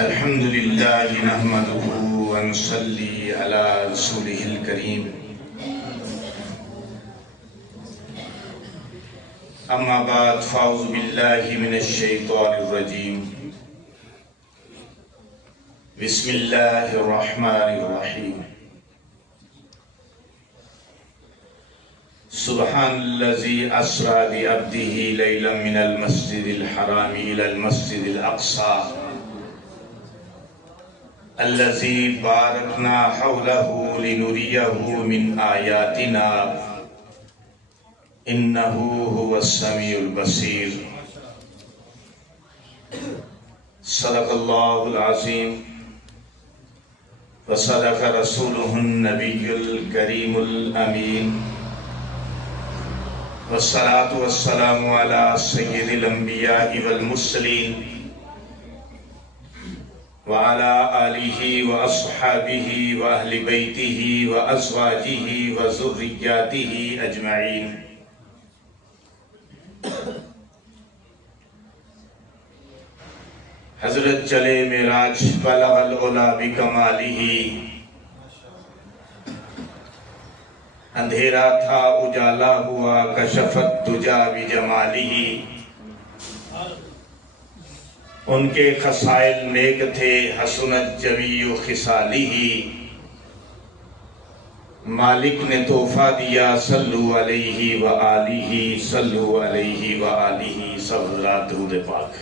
الحمد لله نحمده ونصلي على رسوله الكريم أما بعد فأعوذ بالله من الشيطان الرجيم بسم الله الرحمن الرحيم سبحان الذي أسرى بعبده ليلا من المسجد الحرام إلى المسجد الأقصى الذي باركنا حوله لنريه من آياتنا إنه هو السميع البصير صدق الله العظيم وصدق رسوله النبي الكريم الأمين والصلاة والسلام على سيد الأنبياء والمرسلين وعلى آله وأصحابه وأهل بيته وأزواجه وذرياته أجمعين. حضرت چلے معراج بلغ العلا بکمالہ، اندھیرا تھا اجالا ہوا کشفت دجا بجمالہ. ان کے خصائل نیک تھے حسنت جمیع خصالہ، مالک نے تحفہ دیا صلو علیہ وآلہ صلو علیہ وآلہ. سب حضرات درود پاک.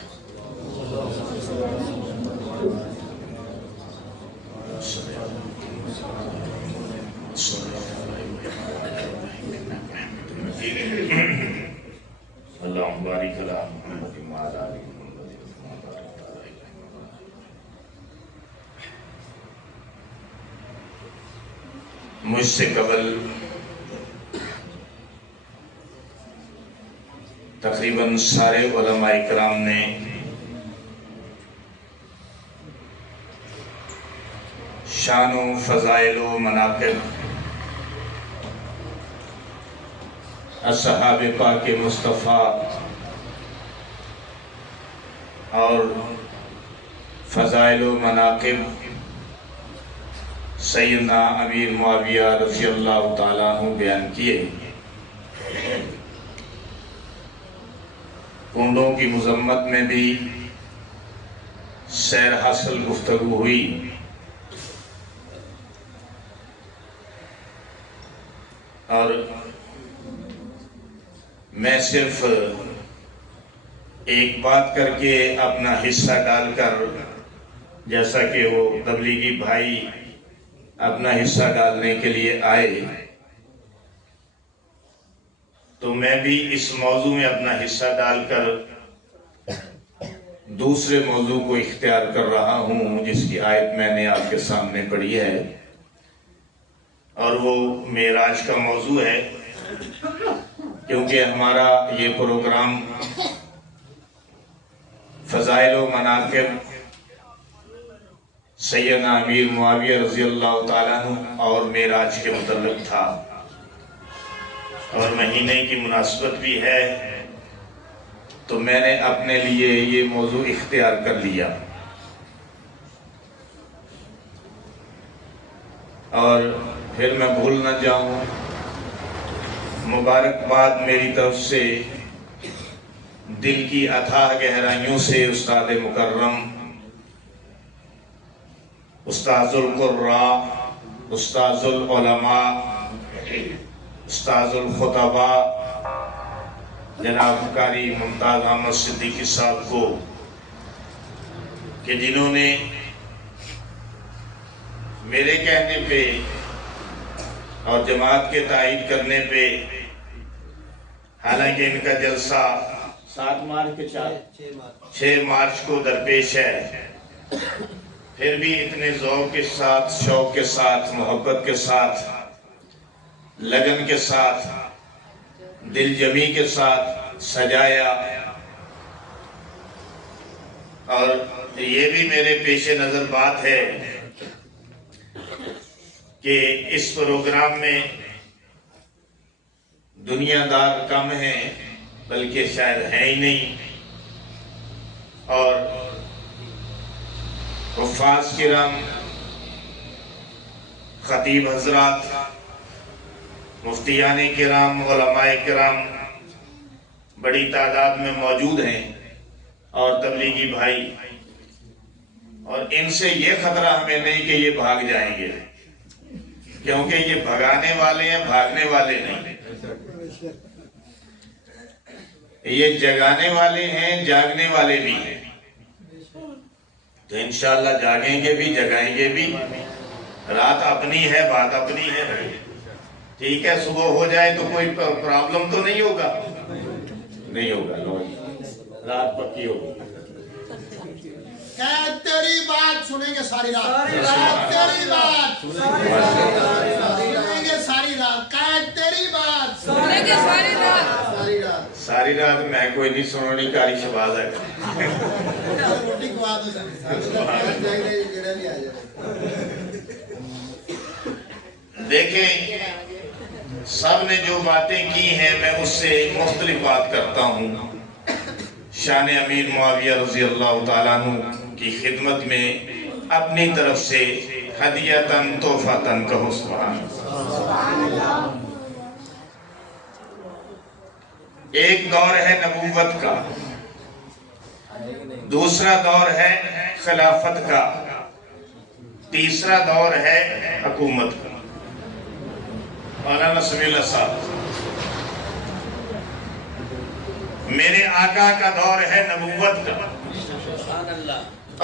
اللہم بارک علی محمد وعلی آل محمد. مجھ سے قبل تقریباً سارے علماء کرام نے شان و فضائل و مناقب اصحاب پاک مصطفیٰ اور فضائل و مناقب سیدنا امیر معاویہ رضی اللہ تعالیٰ عنہ بیان کیے. کنڈوں کی مذمت میں بھی سیر حاصل گفتگو ہوئی، اور میں صرف ایک بات کر کے اپنا حصہ ڈال کر، جیسا کہ وہ تبلیغی بھائی اپنا حصہ ڈالنے کے لیے آئے، تو میں بھی اس موضوع میں اپنا حصہ ڈال کر دوسرے موضوع کو اختیار کر رہا ہوں، جس کی آیت میں نے آپ کے سامنے پڑھی ہے، اور وہ معراج کا موضوع ہے. کیونکہ ہمارا یہ پروگرام فضائل و مناقب سیدنا امیر معاویہ رضی اللہ تعالیٰ عنہ اور معراج کے متعلق تھا، اور مہینے کی مناسبت بھی ہے، تو میں نے اپنے لیے یہ موضوع اختیار کر لیا. اور پھر میں بھول نہ جاؤں، مبارکباد میری طرف سے دل کی اتھاہ گہرائیوں سے استاد مکرم، استاذ القراء، استاذ العلماء، استاذ الخطباء جناب قاری ممتاز احمد صدیقی صاحب کو، کہ جنہوں نے میرے کہنے پہ اور جماعت کے تائید کرنے پہ، حالانکہ ان کا جلسہ 6 مارچ کو درپیش ہے، پھر بھی اتنے ذوق کے ساتھ، شوق کے ساتھ، محبت کے ساتھ، لگن کے ساتھ، دل جمی کے ساتھ سجایا. اور یہ بھی میرے پیش نظر بات ہے کہ اس پروگرام میں دنیا دار کم ہیں، بلکہ شاید ہے ہی نہیں، اور حفاظ کرام، خطیب حضرات، مفتیان کرام، علماء کرام بڑی تعداد میں موجود ہیں، اور تبلیغی بھائی، اور ان سے یہ خطرہ ہمیں نہیں کہ یہ بھاگ جائیں گے، کیونکہ یہ بھگانے والے ہیں، بھاگنے والے نہیں، یہ جگانے والے ہیں، جاگنے والے بھی ہیں۔ تو انشاءاللہ جاگیں گے بھی، جگائیں گے بھی۔ رات اپنی ہے، بات اپنی ہے، ٹھیک ہے۔ صبح ہو جائے تو کوئی پرابلم تو نہیں ہوگا، نہیں ہوگا، رات پکی ہوگی۔ تیری بات سنیں گے ساری رات، تیری بات سنیں گے ساری رات، تیری بات سنیں گے ساری رات، ساری رات میں کوئی نہیں سنونی کاری شباز ہے۔ روٹی کھوا دو دیکھیں، سب نے جو باتیں کی ہیں میں اس سے مختلف بات کرتا ہوں۔ شان امیر معاویہ رضی اللہ تعالیٰ عنہ کی خدمت میں اپنی طرف سے ہدیتاً تحفۃً کہو سبحان اللہ۔ ایک دور ہے نبوت کا، دوسرا دور ہے خلافت کا، تیسرا دور ہے حکومت کا۔ مولانا سمیع اللہ صاحب، میرے آقا کا دور ہے نبوت کا،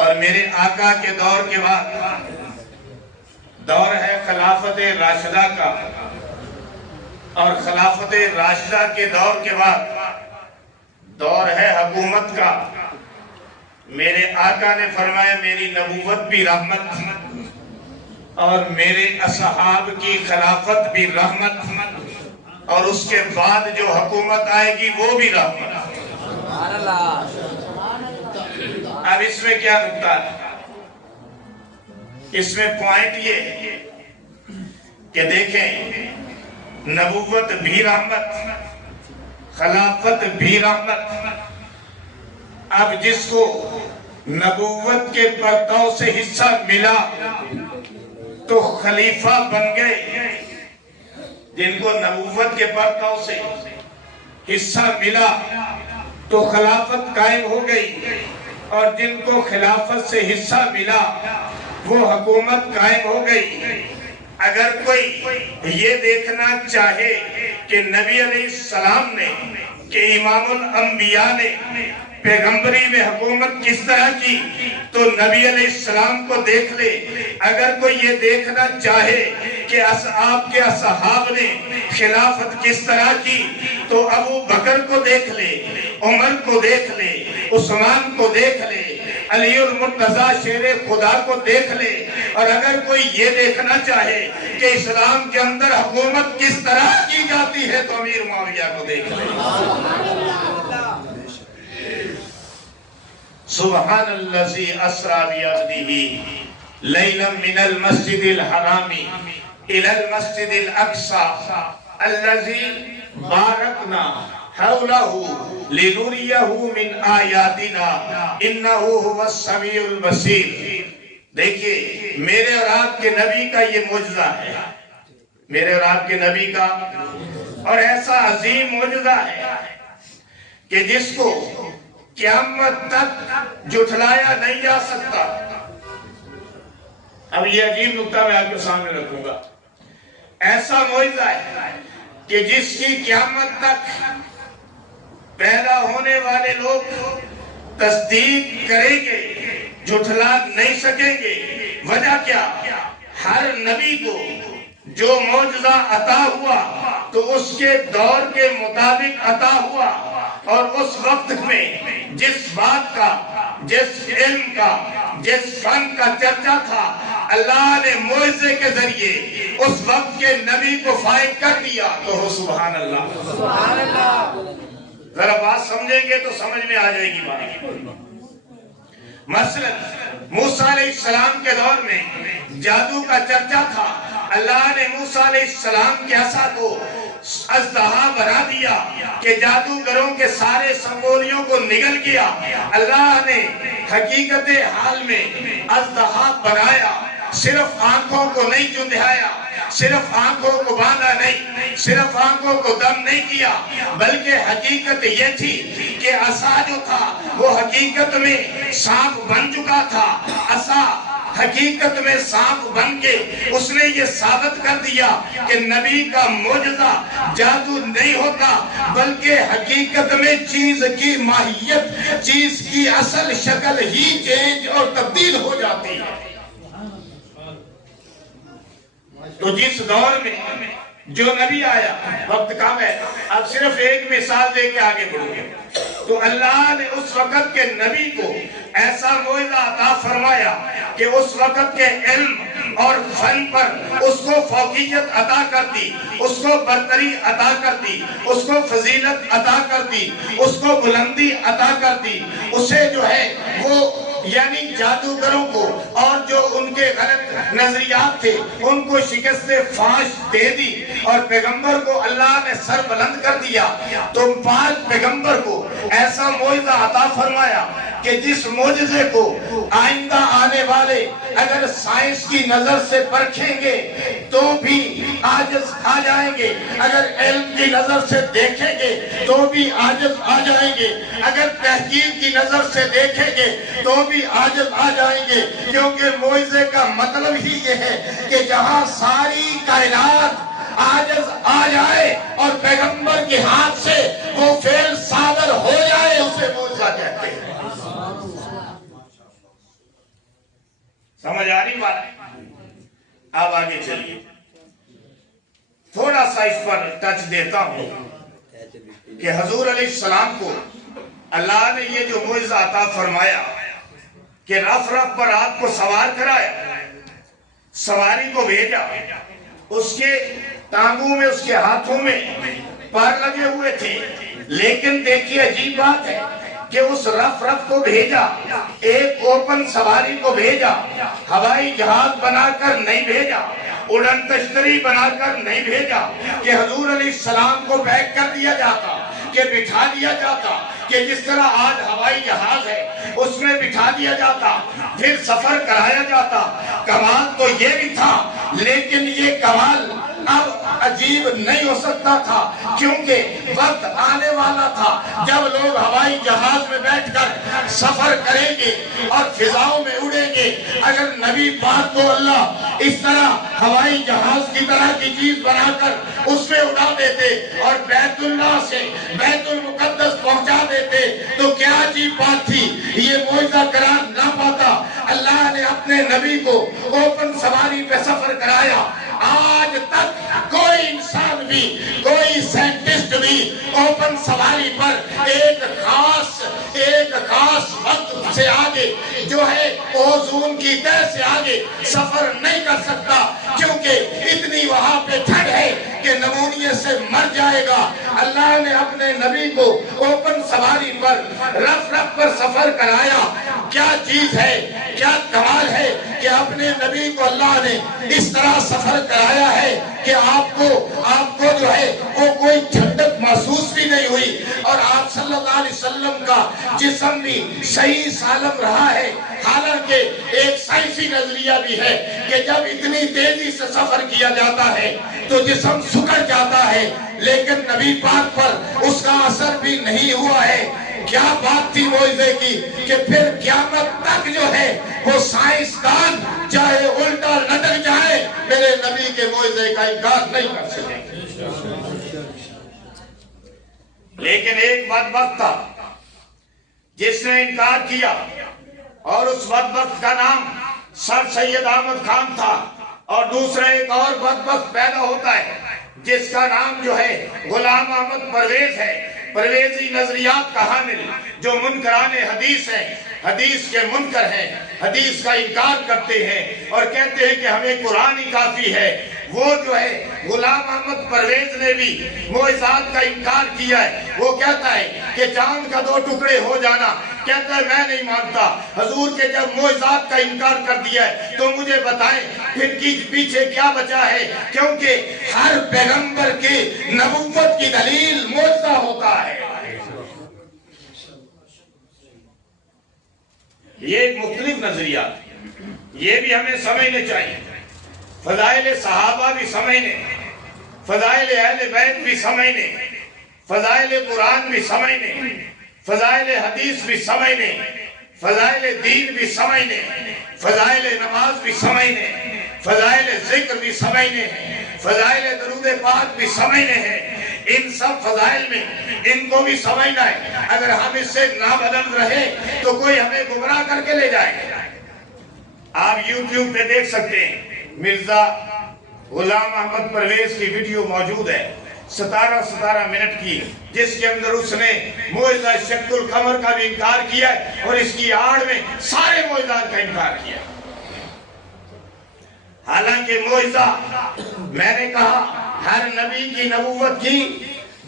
اور میرے آقا کے دور کے بعد دور ہے خلافت راشدہ کا، اور خلافت راشدہ کے دور کے بعد دور ہے حکومت کا۔ میرے آقا نے فرمایا میری نبوت بھی رحمت، اور میرے اصحاب کی خلافت بھی رحمت، اور اس کے بعد جو حکومت آئے گی وہ بھی رحمت۔ اب اس میں کیا نکتہ ہے؟ اس میں پوائنٹ یہ ہے کہ دیکھیں، نبوت بھی رحمت، خلافت بھی رحمت۔ اب جس کو نبوت کے پرتو سے حصہ ملا تو خلیفہ بن گئے، جن کو نبوت کے پرتو سے حصہ ملا تو خلافت قائم ہو گئی، اور جن کو خلافت سے حصہ ملا وہ حکومت قائم ہو گئی۔ اگر کوئی یہ دیکھنا چاہے کہ نبی علیہ السلام نے، کہ امام الانبیاء نے پیغمبری میں حکومت کس طرح کی، تو نبی علیہ السلام کو دیکھ لے۔ اگر کوئی یہ دیکھنا چاہے کہ آپ کے اصحاب نے خلافت کس طرح کی، تو ابو بکر کو دیکھ لے، عمر کو دیکھ لے، عثمان کو دیکھ لے، علی المرتضیٰ شیر خدا کو دیکھ لے۔ اور اگر کوئی یہ دیکھنا چاہے کہ اسلام کے اندر حکومت کس طرح کی جاتی ہے، تو امیر معاویہ کو دیکھ لے۔ سبحان الذی اسری بعبدہ لیلا من المسجد الحرام الی المسجد الاقصی الذی بارکنا حولہ لنریہ من آیاتنا انہ هو السمیع البصیر۔ دیکھیے، میرے اور آپ کے نبی کا یہ معجزہ ہے، میرے اور آپ کے نبی کا، اور ایسا عظیم معجزہ ہے کہ جس کو قیامت تک جھٹلایا نہیں جا سکتا۔ اب یہ عجیب نکتہ میں آپ کے سامنے رکھوں گا۔ ایسا معجزہ ہے کہ جس کی قیامت تک پیدا ہونے والے لوگ تصدیق کریں گے، جھٹلا نہیں سکیں گے۔ وجہ کیا؟ ہر نبی کو جو معجزہ عطا ہوا تو اس کے دور کے مطابق عطا ہوا، اور اس وقت میں جس بات کا، جس علم کا، جس فن کا چرچا تھا، اللہ نے معجزے کے ذریعے اس وقت کے نبی کو فائق کر دیا۔ تو سبحان اللہ، سبحان اللہ۔ ذرا بات سمجھیں گے تو سمجھ میں آ جائے گی بات۔ مثلا موسیٰ علیہ السلام کے دور میں جادو کا چرچا تھا۔ اللہ نے موسیٰ علیہ السلام کے عصا کو اژدہا بنا دیا کہ جادوگروں کے سارے سنگولیوں کو نگل گیا. اللہ نے حقیقت حال میں اژدہا بنایا. صرف آنکھوں کو نہیں چندھایا, صرف آنکھوں کو باندھا نہیں, صرف آنکھوں کو دم نہیں کیا, بلکہ حقیقت یہ تھی کہ عصا جو تھا وہ حقیقت میں سانپ بن چکا تھا. عصا حقیقت میں سانپ بن کے اس نے یہ ثابت کر دیا کہ نبی کا معجزہ جادو نہیں ہوتا, بلکہ حقیقت میں چیز کی ماہیت, چیز کی اصل شکل ہی چینج اور تبدیل ہو جاتی ہے. تو جس دور میں جو نبی آیا, وقت کم ہے, اب صرف ایک مثال دے کے آگے بڑھو گے. تو اللہ نے اس وقت کے نبی کو ایسا معجزہ عطا فرمایا کہ اس وقت کے علم اور فن پر اس کو فوقیت عطا کر دی, اس کو برتری عطا کر دی, اس کو فضیلت عطا کر دی, اس کو بلندی عطا کر دی. اسے جو ہے وہ یعنی جادوگروں کو اور جو ان کے غلط نظریات تھے ان کو شکست فاش دے دی, اور پیغمبر کو اللہ نے سر بلند کر دیا. تو 5 پیغمبر کو ایسا معجزہ عطا فرمایا کہ جس معجزے کو آئندہ آنے والے اگر سائنس کی نظر سے پرکھیں گے تو بھی عاجز آ جائیں گے, اگر علم کی نظر سے دیکھیں گے تو بھی عاجز آ جائیں گے, اگر تحقیق کی نظر سے دیکھیں گے تو بھی عاجز آ جائیں گے. کیونکہ معجزے کا مطلب ہی یہ ہے کہ جہاں ساری کائنات عاجز آ جائے اور پیغمبر کے ہاتھ سے وہ فعل صادر ہو جائے, اسے معجزہ کہتے ہیں. سمجھ آ رہی بات؟ اب آگے چلیے, تھوڑا سا اس پر ٹچ دیتا ہوں کہ حضور علیہ السلام کو اللہ نے یہ جو معجزہ عطا فرمایا کہ رف رف پر آپ کو سوار کرایا, سواری کو بھیجا, اس کے ٹانگوں میں اس کے ہاتھوں میں پر لگے ہوئے تھے, لیکن دیکھیے عجیب بات ہے کہ اس رف رف کو بھیجا, ایک اوپن سواری کو بھیجا, ہوائی جہاز بنا کر نہیں بھیجا, اڑن تشتری بنا کر نہیں بھیجا کہ حضور علیہ السلام کو بیک کر دیا جاتا, کہ بٹھا دیا جاتا, کہ جس طرح آج ہوائی جہاز ہے اس میں بٹھا دیا جاتا, پھر سفر کرایا جاتا. کمال تو یہ بھی تھا, لیکن یہ کمال اب عجیب نہیں ہو سکتا تھا, کیونکہ وقت آنے والا تھا جب لوگ ہوائی جہاز میں بیٹھ کر سفر کریں گے اور فضاؤں میں اڑیں گے. اگر نبی پاک کو اللہ اس طرح ہوائی جہاز کی طرح کی چیز بنا کر اس میں اڑا دیتے اور بیت اللہ سے بیت المقدس پہنچا دیتے تو کیا عجیب بات تھی, یہ معجزہ قرار نہ پاتا. اللہ نے اپنے نبی کو اوپن سواری پہ سفر کرایا. آج تک کوئی انسان بھی, کوئی سائنٹسٹ بھی اوپن سواری پر ایک خاص وقت سے آگے جو ہے اوزون کی تہ سے آگے سفر نہیں کر سکتا, کیونکہ اتنی وہاں پہ ٹھنڈ ہے کہ نمونیے سے مر جائے گا. اللہ نے اپنے نبی کو اوپن سواری پر رف رف پر سفر کرایا. کیا چیز ہے, کیا کمال ہے کہ اپنے نبی کو اللہ نے اس طرح سفر کرایا ہے کہ آپ کو جو ہے وہ کوئی ٹھنڈک محسوس بھی نہیں ہوئی, اور آپ صلی اللہ علیہ وسلم کا جسم بھی صحیح سالم رہا ہے. حالانکہ ایک سائنسی نظریہ بھی ہے کہ جب اتنی تیزی سے سفر کیا جاتا ہے تو جسم سکڑ جاتا ہے, لیکن نبی پاک پر اس کا اثر بھی نہیں ہوا ہے. کیا بات تھی معجزے کی کہ پھر قیامت تک جو ہے وہ سائنسدان چاہے الٹا لٹک جائے, میرے نبی کے معجزے کا انکار نہیں کر سکے. لیکن ایک بدبخت تھا جس نے انکار کیا, اور اس بدبخت کا نام سر سید احمد خان تھا, اور دوسرا ایک اور بدبخت پیدا ہوتا ہے جس کا نام جو ہے غلام احمد پرویز ہے. پرویزی نظریات کا حامل جو منکران حدیث ہیں, حدیث کے منکر ہیں, حدیث کا انکار کرتے ہیں اور کہتے ہیں کہ ہمیں قرآن ہی کافی ہے. وہ جو ہے غلام احمد پرویز نے بھی معجزات کا انکار کیا ہے. وہ کہتا ہے کہ چاند کا 2 ٹکڑے ہو جانا کہتا ہے میں نہیں مانتا حضور کے جب معجزات کا انکار کر دیا ہے تو مجھے بتائیں پھر پیچھے کیا بچا ہے، کیونکہ ہر پیغمبر کی نبوت کی دلیل معجزہ ہوتا ہے۔ یہ ایک مختلف نظریات، یہ بھی ہمیں سمجھنے چاہیے۔ فضائل صحابہ بھی سمجھنے، فضائل اہل بیت بھی سمجھنے، فضائل قرآن بھی سمجھنے، فضائل حدیث بھی سمجھنے، فضائل دین بھی سمجھنے، فضائل نماز بھی سمجھنے، فضائل ذکر بھی سمجھنے، فضائل درود پاک بھی سمجھنے ہیں۔ ان سب فضائل میں ان کو بھی سمجھنا ہے۔ اگر ہم اس سے نہ بدل رہے تو کوئی ہمیں گمراہ کر کے لے جائے گا۔ آپ یوٹیوب پہ دیکھ سکتے ہیں، مرزا غلام احمد پرویز کی ویڈیو موجود ہے 17 منٹ کی، جس کے اندر اس نے معجزہ شق القمر کا بھی انکار کیا ہے اور اس کی آڑ میں سارے معجزات کا انکار کیا ہے۔ حالانکہ معجزہ میں نے کہا ہر نبی کی نبوت کی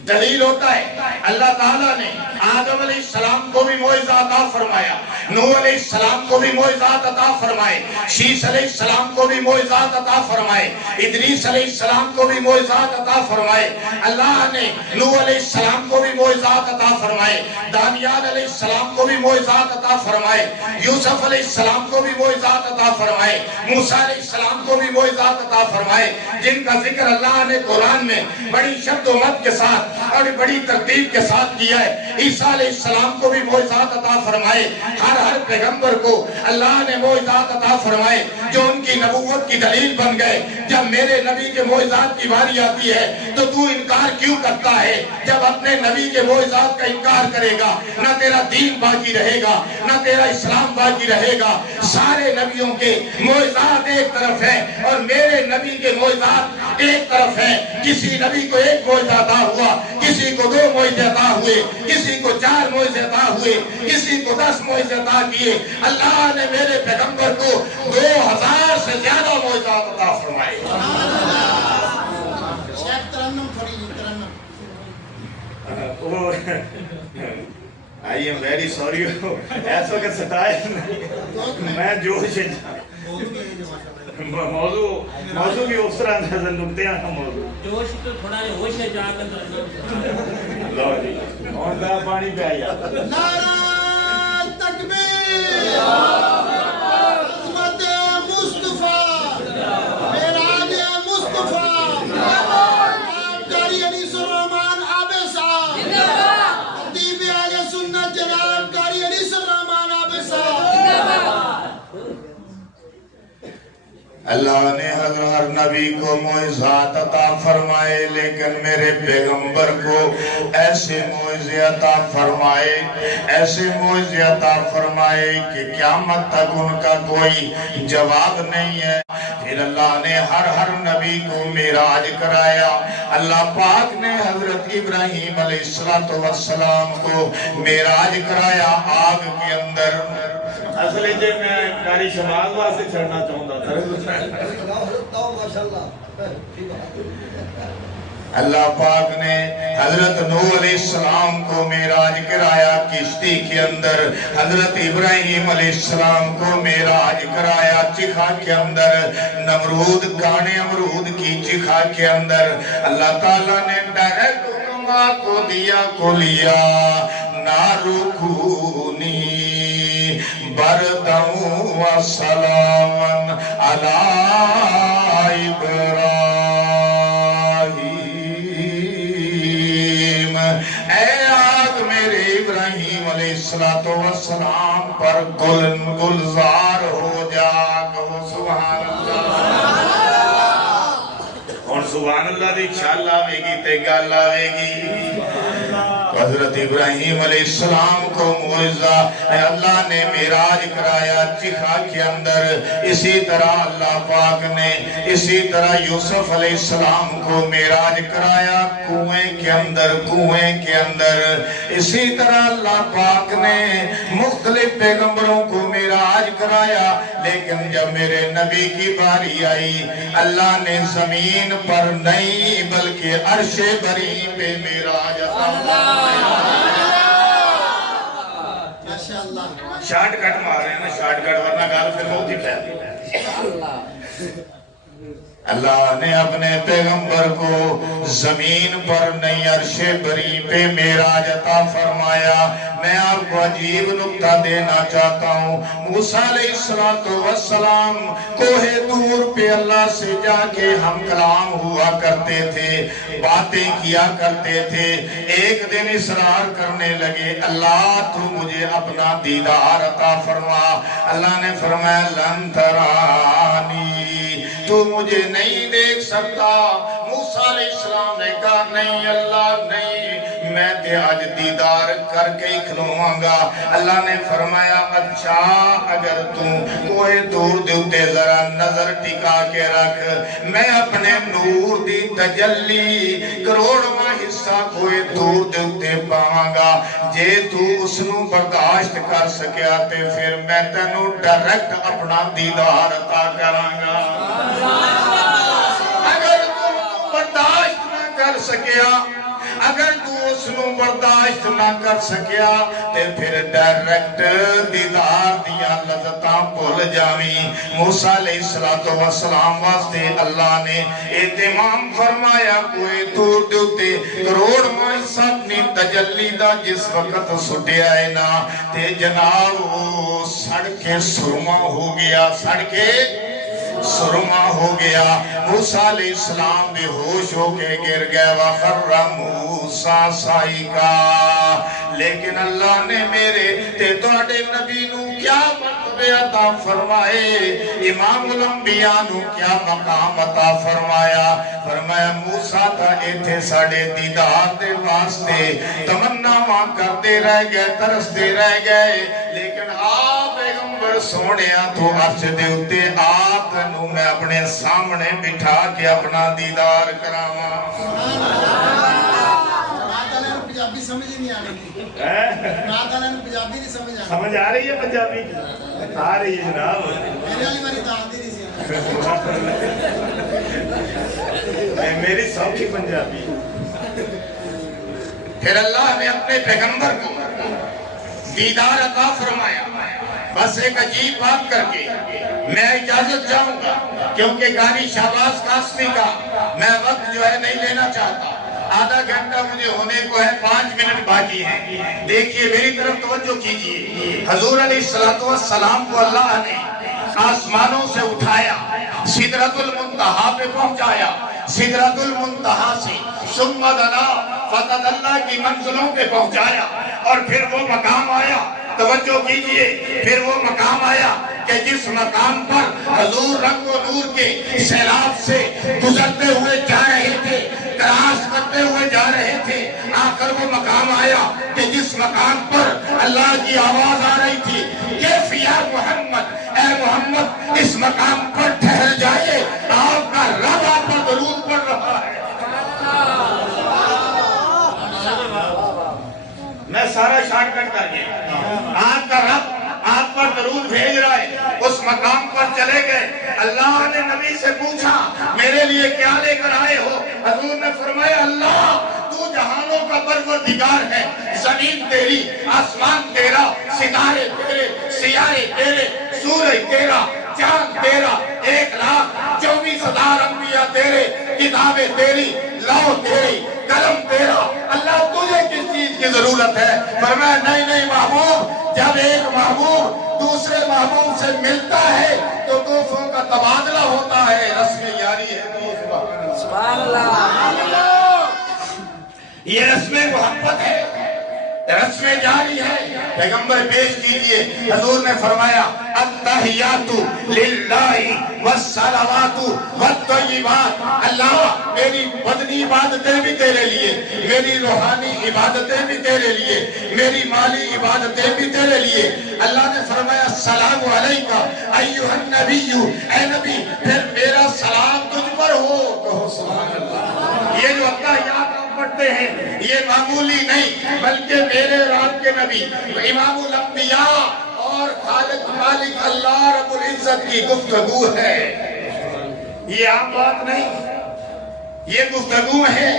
دلیل ہوتا ہے۔ اللہ تعالیٰ نے آدم علیہ السلام کو بھی معجزہ عطا فرمایا، نوح علیہ السلام کو بھی معجزات عطا فرمائے، شیس علیہ السلام کو بھی معجزات عطا فرمائے، ادریس علیہ السلام کو بھی معجزات عطا فرمائے۔ اللہ نے نوح علیہ السلام کو بھی معجزات عطا فرمائے، دانیال علیہ السلام کو بھی معجزات عطا فرمائے، یوسف علیہ السلام کو بھی معجزات عطا فرمائے، موسیٰ علیہ السلام کو بھی معجزات عطا فرمائے، جن کا ذکر اللہ نے قرآن میں بڑی شد و مد کے ساتھ اور بڑی ترتیب کے ساتھ کیا ہے۔ عیسیٰ علیہ السلام کو بھی معجزات عطا فرمائے۔ ہر پیغمبر کو اللہ نے معجزات عطا فرمائے جو ان کی نبوت کی دلیل بن گئے۔ جب میرے نبی کے معجزات کی باری آتی ہے تو تو انکار کیوں کرتا ہے؟ جب اپنے نبی کے معجزات کا انکار کرے گا نہ تیرا دین باقی رہے گا، نہ تیرا اسلام باقی رہے گا۔ سارے نبیوں کے معجزات ایک طرف ہیں اور میرے نبی کے معجزات ایک طرف ہیں۔ کسی نبی کو ایک معجزہ عطا ہوا، کسی کو 2 معجزے عطا ہوئے، کسی کو 4 معجزے عطا ہوئے، کسی کو 10 معجزے عطا کیے۔ اللہ نے میرے پیغمبر کو 2000 سے زیادہ معجزات عطا فرمائے۔ شیخ ترنم تھوڑی ترنم۔ I am very sorry ایسا کہ ستائے میں جوش موضوع بھی اس طرح اندر نکتے ہیں موضوع جوش تو تھوڑا ہوش ہے جا کر لو جی اور دا پانی پہ آیا نعرہ تکبیر، عظمت مصطفیٰ، معراج مصطفیٰ، جناب قاری انیس الرحمن عابد صاحب، خطیب اہل سنت جناب قاری انیس الرحمن عابد صاحب۔ اللہ نے ہر نبی کو معجزات عطا فرمائے، لیکن میرے پیغمبر کو ایسے معجزے عطا فرمائے، ایسے معجزے عطا فرمائے کہ قیامت تک ان کا کوئی جواب نہیں ہے۔ پھر اللہ نے ہر نبی کو معراج کرایا۔ اللہ پاک نے حضرت ابراہیم علیہ السلام کو معراج کرایا آگ کے اندر۔ اصل جے میں کاری شمال واسے چھڑنا چاہوں تھا۔ اللہ پاک نے حضرت نوح علیہ السلام کو معراج کرایا کشتی کے اندر، حضرت ابراہیم علیہ السلام کو معراج کرایا چکھا کے اندر، نمرود کانے امرود کی چکھا کے اندر۔ اللہ تعالیٰ نے ڈائریکٹ حکمہ کو دیا کلیا نارکونی بردم و سلام علی ابراہیم۔ اے آگ میرے ابراہیم علیہ السلام پر گلزار ہو جا، کہو سبحان اللہ۔ اور سبحان اللہ دی چھال آوے گی تے گال آوے گی۔ حضرت ابراہیم علیہ السلام کو معجزہ اللہ نے معراج کرایا چکھا کے اندر۔ اسی طرح اللہ پاک نے اسی طرح یوسف علیہ السلام کو معراج کرایا کنویں کے اندر۔ اسی طرح اللہ پاک نے مختلف پیغمبروں کو معراج کرایا، لیکن جب میرے نبی کی باری آئی اللہ نے زمین پر نہیں بلکہ عرش بری پہ معراج عطا فرمایا۔ ماشاءاللہ شارٹ کٹ مار رہے ہیں نا، شارٹ کٹ، ورنہ گال پھر بہت ہی پھیلتی۔ اللہ نے اپنے پیغمبر کو زمین پر نئی عرش بری پہ معراج عطا فرمایا۔ میں آپ کو عجیب نکتہ دینا چاہتا ہوں، موسیٰ علیہ السلام کوہ طور پہ اللہ سے جا کے ہم کلام ہوا کرتے تھے، باتیں کیا کرتے تھے۔ ایک دن اصرار کرنے لگے، اللہ تو مجھے اپنا دیدار عطا فرما۔ اللہ نے فرمایا لن ترانی، تو مجھے نہیں دیکھ سکتا۔ موسیٰ علیہ السلام نے کہا نہیں اللہ نہیں، میں تے آج دیدار کر کے ہی کھلواں گا۔ اللہ نے فرمایا اچھا اگر تم کوئی دور دیتے ذرا نظر ٹکا کے رکھ، میں اپنے نور دی تجلی کروڑواں حصہ کوئی دور دیتے پاواں گا۔ جے تو اس نو برداشت کر سکیا تے پھر میں تینوں ڈائریکٹ اپنا دیدار عطا کراں گا۔ اگر تو برداشت نہ کر سکیا، اگر تو اس نو برداشت نہ کر سکیا تے پھر ڈائریکٹ دیدار دیا لذتاں بھول جاویں۔ موسیٰ علیہ السلام واسطے اللہ نے اہتمام فرمایا کوئی دور دیتے کروڑواں حصہ اپنی تجلی دا جس وقت سٹیا ہے نا تے جناب وہ سڑ کے سرما ہو گیا، سڑ کے سرما ہو گیا۔ موسیٰ علیہ السلام بے ہوش ہو کے گر گئے، وَخَرَّ مُوسیٰ صَعِقًا۔ لیکن اللہ نے میرے تے تواڈے نبی نو کیا مرتبہ عطا فرمائے، امام الانبیاء نو کیا مقام عطا فرمایا۔ فرمایا موسیٰ تا ایتھے ساڑے دیدار دے واسطے تمناواں کرتے رہ گئے، ترستے رہ گئے، لیکن آپ پیغمبر سونیا تو عرش دے اتے آپ تنو میں اپنے سامنے بٹھا کے اپنا دیدار کراواں۔ پنجابی سمجھ نہیں آ رہی تھی، پنجابی نہیں سمجھ آ سمجھ آ رہی ہے پنجابی؟ آ رہی ہے جناب، میرے والی باری تو آتی نہیں سی۔ میری سوکھی پنجابی۔ پھر اللہ نے اپنے پیغمبر کو دیدار عطا فرمایا۔ بس ایک عجیب بات کر کے میں اجازت چاہوں گا، کیونکہ قاری شہباز قاسمی کا میں وقت جو ہے نہیں لینا چاہتا، آدھا گھنٹہ مجھے ہونے کو ہے، 5 منٹ باقی ہیں۔ دیکھیے میری طرف توجہ کیجئے، حضور علیہ السلام کو اللہ نے آسمانوں سے اٹھایا، سدرۃ المنتہا پہ پہنچایا، سدرۃ المنتہا سے ثم دنا فتدلی کی منزلوں پہ پہنچایا، اور پھر وہ مقام آیا، توجہ کیجئے، پھر وہ مقام آیا کہ جس مقام پر حضور رنگ و نور کے سیلاب سے گزرتے ہوئے جا رہے تھے، کراس کرتے ہوئے جا رہے تھے، آخر وہ مقام آیا کہ جس مقام پر اللہ کی آواز آ رہی تھی، کیف یا محمد، اے محمد اس مقام پر ٹھہر جائے، آپ کا رب آپ پر درود پڑھ رہا ہے۔ میں سارا شارٹ کٹ کر گیا، آپ کا رب آپ پر درود بھیج رہا ہے۔ اس مقام پر چلے گئے، اللہ نے نبی سے پوچھا میرے لیے کیا لے کر آئے ہو؟ حضور نے فرمایا اللہ تو جہانوں کا پروردگار ہے، زمین تیری، آسمان تیرا، ستارے تیرے، سیارے تیرے، سورج تیرا، چاند تیرا، 1,24,000 انبیاء تیرے، کتابیں تیری، لوح تیری، قلم تیرا، اللہ تجھے کس چیز کی ضرورت ہے؟ فرمایا نہیں محبوب، جب ایک محبوب دوسرے محبوب سے ملتا ہے تو تحفوں کا تبادلہ ہوتا ہے، رسم یاری ہے۔ سبحان اللہ، یہ رسم محبت ہے، رسم جاری ہے۔ پیغمبر پیش کیجئے، حضور نے فرمایا التحیات للہ والصلوات والطیبات، اللہ میری بدنی عبادتیں بھی تیرے لیے، میری روحانی عبادتیں بھی تیرے لیے، میری مالی عبادتیں بھی تیرے لیے۔ اللہ نے فرمایا السلام علیکہ ایھا النبی، اے نبی پھر میرا سلام تجھ پر ہو، کہو سبحان اللہ۔ یہ جو التحیات پڑھتے ہیں یہ معمولی نہیں، بلکہ میرے اور آپ کے نبی امام الانبیاء اور خالق مالک اللہ رب العزت کی گفتگو ہے، یہ عام بات نہیں، یہ گفتگو ہے،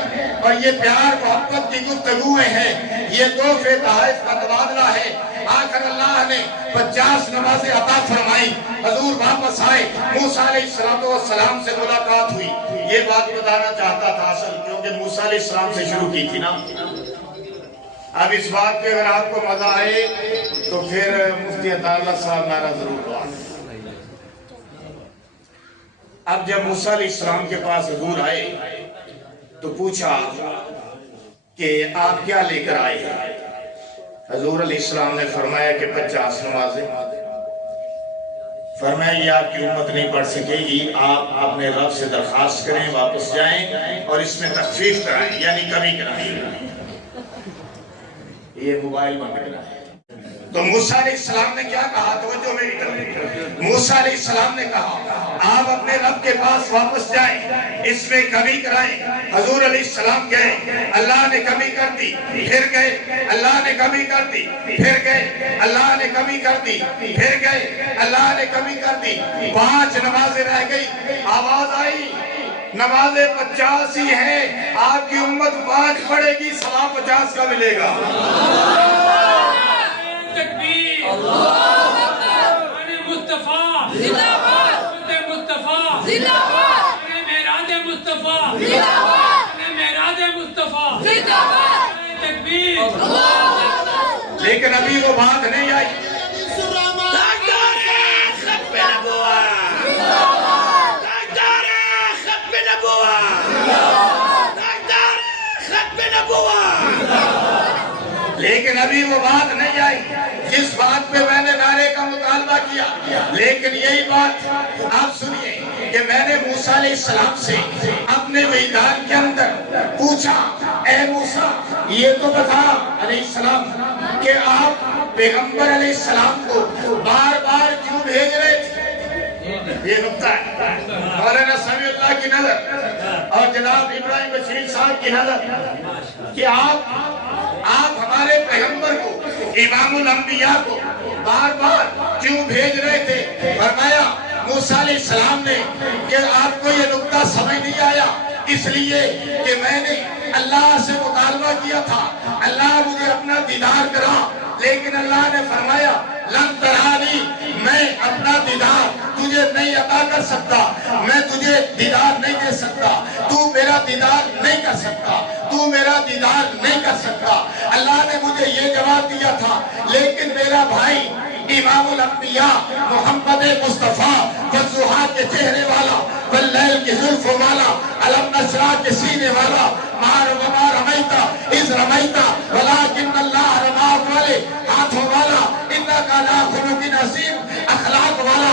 اور یہ پیار محبت کی گفتگو ہے، یہ تحفے تحائف کا تبادلہ ہے۔ آخر اللہ نے 50 نمازیں عطا فرمائی، حضور واپس آئے، موسیٰ علیہ السلام سے ملاقات ہوئی۔ یہ بات بتانا چاہتا تھا اصل، کیونکہ موسیٰ علیہ السلام سے شروع کی تھی نا۔ اب اس بات پہ اگر آپ کو مزہ آئے تو پھر مفتی عطا اللہ صاحب نعرہ ضرور ہوا۔ اب جب موسیٰ علیہ السلام کے پاس حضور آئے تو پوچھا کہ آپ کیا لے کر آئے ہیں؟ حضور علیہ السلام نے فرمایا کہ 50 نمازیں۔ فرمایا یہ آپ کی امت نہیں پڑھ سکے گی، آپ اپنے رب سے درخواست کریں، واپس جائیں اور اس میں تخفیف کرائیں، یعنی کمی کرائیں۔ یہ موبائل مانگنا ہے۔ تو موسیٰ علیہ السلام نے کیا کہا؟ توجہ میری طرف۔ موسیٰ علیہ السلام نے کہا آپ اپنے رب کے پاس واپس جائیں، اس میں کمی کرائیں۔ حضور علیہ السلام گئے، اللہ نے کمی کر دی، پھر گئے، اللہ نے کمی کر دی، پھر گئے، اللہ نے کمی کر دی، پھر گئے، اللہ نے کمی کر دی۔ 5 نمازیں رہ گئی، آواز آئی نمازیں 50 ہی ہیں، آپ کی امت 5 پڑھے گی، ثواب 50 کا ملے گا۔ تکبیر، اللہ اکبر، مصطفیٰ زندہ باد، مصطفیٰ زندہ باد، معراج مصطفیٰ زندہ باد، معراج مصطفیٰ زندہ باد، تکبیر، اللہ اکبر۔ لیکن ابھی وہ بات نہیں آئی۔ لیکن ابھی وہ بات نہیں آئی جس بات پہ میں نے نعرے کا مطالبہ کیا۔ لیکن یہی بات آپ سنیے کہ میں نے موسیٰ علیہ السلام سے اپنے میدان کے اندر پوچھا، اے موسیٰ یہ تو بتا علیہ السلام کہ آپ پیغمبر علیہ السلام کو بار بار کیوں بھیج رہے تھے؟ یہ نکتہ ہے۔ مولانا سمیع اللہ کی نظر اور جناب ابراہیم بشیر صاحب کی نظر کہ آپ ہمارے پیغمبر کو، امام الانبیاء کو بار بار کیوں بھیج رہے تھے؟ فرمایا موسیٰ علیہ السلام نے کہ آپ کو یہ نکتہ سمجھ نہیں آیا، اس لیے کہ میں نے اللہ سے مطالبہ کیا تھا اللہ مجھے اپنا دیدار کرا، لیکن اللہ نے فرمایا لن ترانی، میں اپنا دیدار تجھے نہیں عطا کر سکتا، میں تجھے دیدار نہیں دے سکتا، تو میرا دیدار نہیں کر سکتا، تو میرا دیدار نہیں کر سکتا۔ اللہ نے مجھے یہ جواب دیا تھا، لیکن میرا بھائی امام الانبیاء محمد مصطفیٰ والضحیٰ کے چہرے والا، واللیل کی زلف والا، علم نشرح کے سینے والا، وما رمیتا اذ رمیتا ولکن اللہ رماک والے ہاتھوں والا، انکا لا خلق عظیم اخلاق والا،